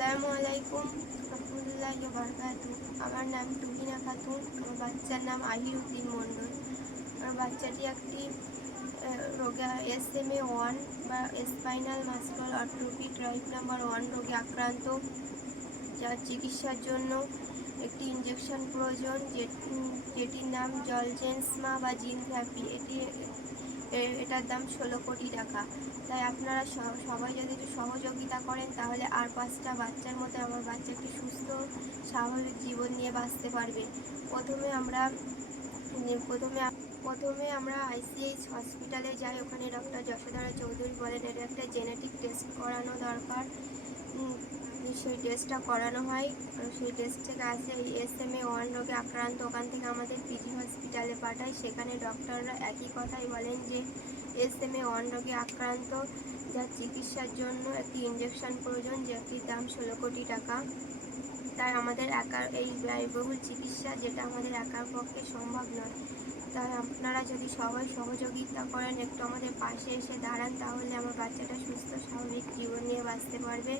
আসসালামু আলাইকুম রহমতুল্লাহি ওয়া বারাকাতুহু। আমার নাম তুহিনা খাতুন। আমার বাচ্চার নাম আহিরুদ্দিন মণ্ডল। আমার বাচ্চাটি একটি রোগে SMA-1 বা spinal muscular atrophy type number 1 রোগে আক্রান্ত, যার চিকিৎসার জন্য একটি ইনজেকশন প্রয়োজন, যেটির নাম জলজেন্সমা বা জিন থেরাপি। এটার দাম 16 কোটি টাকা। তাই আপনারা সবাই যদি একটু সহযোগিতা করেন, তাহলে আর 5টা বাচ্চার মতো আমার বাচ্চা একটি সুস্থ স্বাভাবিক জীবন নিয়ে বাঁচতে পারবে। প্রথমে আমরা ICH হসপিটালে যাই। ওখানে ডক্টর যশোধরা চৌধুরী বলেন এটা একটা জেনেটিক টেস্ট করানো দরকার। সেই টেস্টটা করানো হয়। সেই টেস্ট থেকে আসে এই SMA-1 রোগে আক্রান্ত। ওখান থেকে আমাদের পিজি হসপিটালে পাঠায়। সেখানে ডক্টররা একই কথাই বলেন যে SMA-1 রোগে আক্রান্ত, যার চিকিৎসার জন্য একটি ইনজেকশন প্রয়োজন, যেটির দাম 16 কোটি টাকা। তাই আমাদের এই ব্যয়বহুল চিকিৎসা, যেটা আমাদের একার পক্ষে সম্ভব নয়। তাই আপনারা যদি সবাই সহযোগিতা করেন, একটু আমাদের পাশে এসে দাঁড়ান, তাহলে আমার বাচ্চাটা সুস্থ স্বাভাবিক জীবন নিয়ে বাঁচতে পারবে।